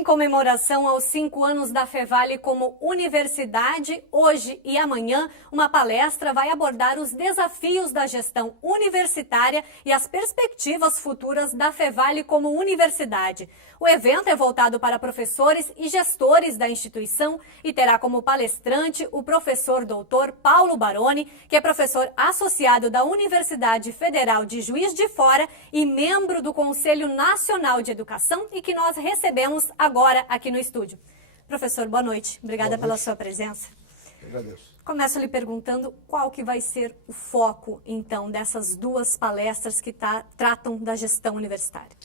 Em comemoração aos 5 anos da Fevale como universidade, hoje e amanhã, uma palestra vai abordar os desafios da gestão universitária e as perspectivas futuras da Fevale como universidade. O evento é voltado para professores e gestores da instituição e terá como palestrante o professor doutor Paulo Baroni, que é professor associado da Universidade Federal de Juiz de Fora e membro do Conselho Nacional de Educação e que nós recebemos agora aqui no estúdio. Professor, boa noite. Obrigada pela sua presença. Eu agradeço. Começo lhe perguntando qual que vai ser o foco, então, dessas duas palestras que tratam da gestão universitária.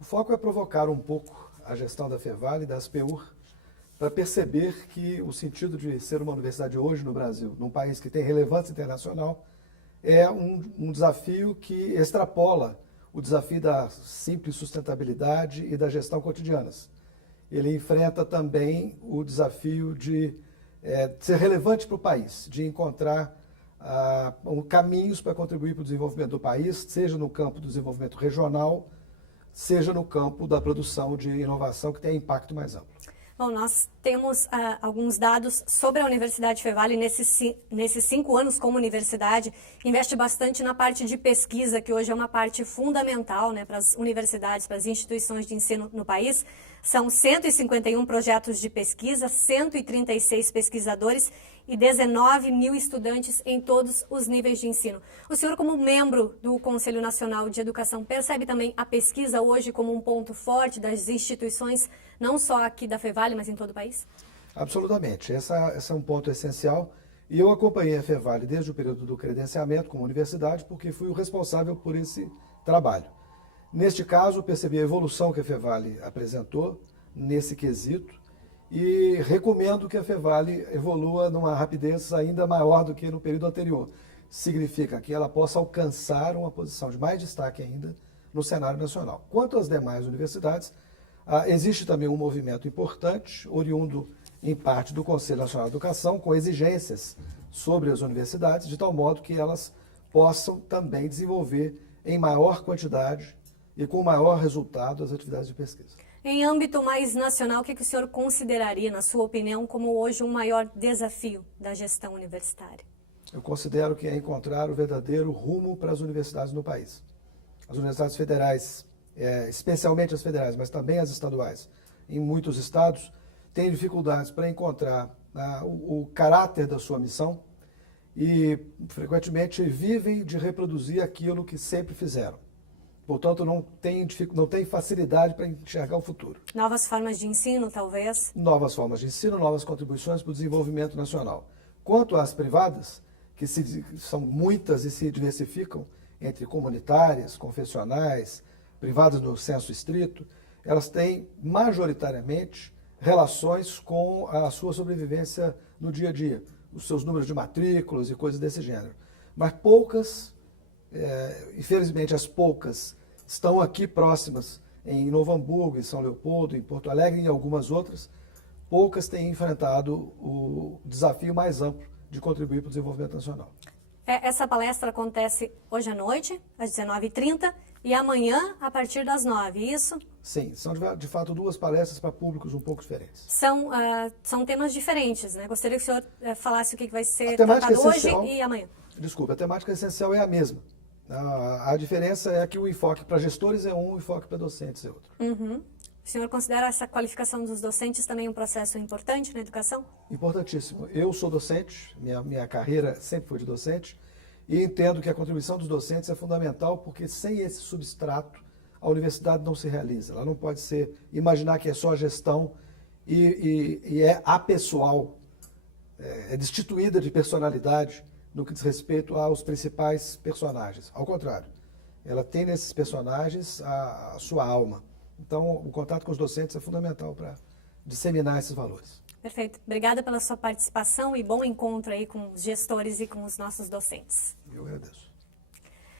O foco é provocar um pouco a gestão da Fevale e da ASPEUR para perceber que o sentido de ser uma universidade hoje no Brasil, num país que tem relevância internacional, é um desafio que extrapola o desafio da simples sustentabilidade e da gestão cotidianas. Ele enfrenta também o desafio de ser relevante para o país, de encontrar caminhos para contribuir para o desenvolvimento do país, seja no campo do desenvolvimento regional, seja no campo da produção de inovação que tem impacto mais amplo. Bom, nós temos alguns dados sobre a Universidade Fevale nesses 5 anos como universidade. Investe bastante na parte de pesquisa, que hoje é uma parte fundamental, né, para as universidades, para as instituições de ensino no país. São 151 projetos de pesquisa, 136 pesquisadores e 19 mil estudantes em todos os níveis de ensino. O senhor, como membro do Conselho Nacional de Educação, percebe também a pesquisa hoje como um ponto forte das instituições, não só aqui da Fevale, mas em todo o país? Absolutamente. Esse é um ponto essencial. E eu acompanhei a Fevale desde o período do credenciamento como universidade, porque fui o responsável por esse trabalho. Neste caso, percebi a evolução que a Fevale apresentou nesse quesito e recomendo que a Fevale evolua numa rapidez ainda maior do que no período anterior. Significa que ela possa alcançar uma posição de mais destaque ainda no cenário nacional. Quanto às demais universidades, existe também um movimento importante, oriundo em parte do Conselho Nacional de Educação, com exigências sobre as universidades, de tal modo que elas possam também desenvolver em maior quantidade e com maior resultado as atividades de pesquisa. Em âmbito mais nacional, o que o senhor consideraria, na sua opinião, como hoje um maior desafio da gestão universitária? Eu considero que é encontrar o verdadeiro rumo para as universidades no país. As universidades federais, especialmente as federais, mas também as estaduais, em muitos estados, têm dificuldades para encontrar o caráter da sua missão e, frequentemente, vivem de reproduzir aquilo que sempre fizeram. Portanto, não tem facilidade para enxergar o futuro. Novas formas de ensino, talvez? Novas formas de ensino, novas contribuições para o desenvolvimento nacional. Quanto às privadas, que são muitas e se diversificam entre comunitárias, confessionais, privadas no senso estrito, elas têm majoritariamente relações com a sua sobrevivência no dia a dia, os seus números de matrículas e coisas desse gênero. Mas poucas, infelizmente as poucas, estão aqui próximas, em Novo Hamburgo, em São Leopoldo, em Porto Alegre e em algumas outras, poucas têm enfrentado o desafio mais amplo de contribuir para o desenvolvimento nacional. Essa palestra acontece hoje à noite, às 19h30, e amanhã, a partir das 9h, isso? Sim, são de fato duas palestras para públicos um pouco diferentes. São temas diferentes, né? Gostaria que o senhor falasse o que vai ser tratado hoje e amanhã. Desculpa, a temática essencial é a mesma. A diferença é que o enfoque para gestores é um, o enfoque para docentes é outro. Uhum. O senhor considera essa qualificação dos docentes também um processo importante na educação? Importantíssimo. Eu sou docente, minha carreira sempre foi de docente, e entendo que a contribuição dos docentes é fundamental, porque sem esse substrato, a universidade não se realiza. Ela não pode imaginar que é só a gestão e é apessoal, é destituída de personalidade no que diz respeito aos principais personagens. Ao contrário, ela tem nesses personagens a sua alma. Então, o contato com os docentes é fundamental para disseminar esses valores. Perfeito. Obrigada pela sua participação e bom encontro aí com os gestores e com os nossos docentes. Eu agradeço.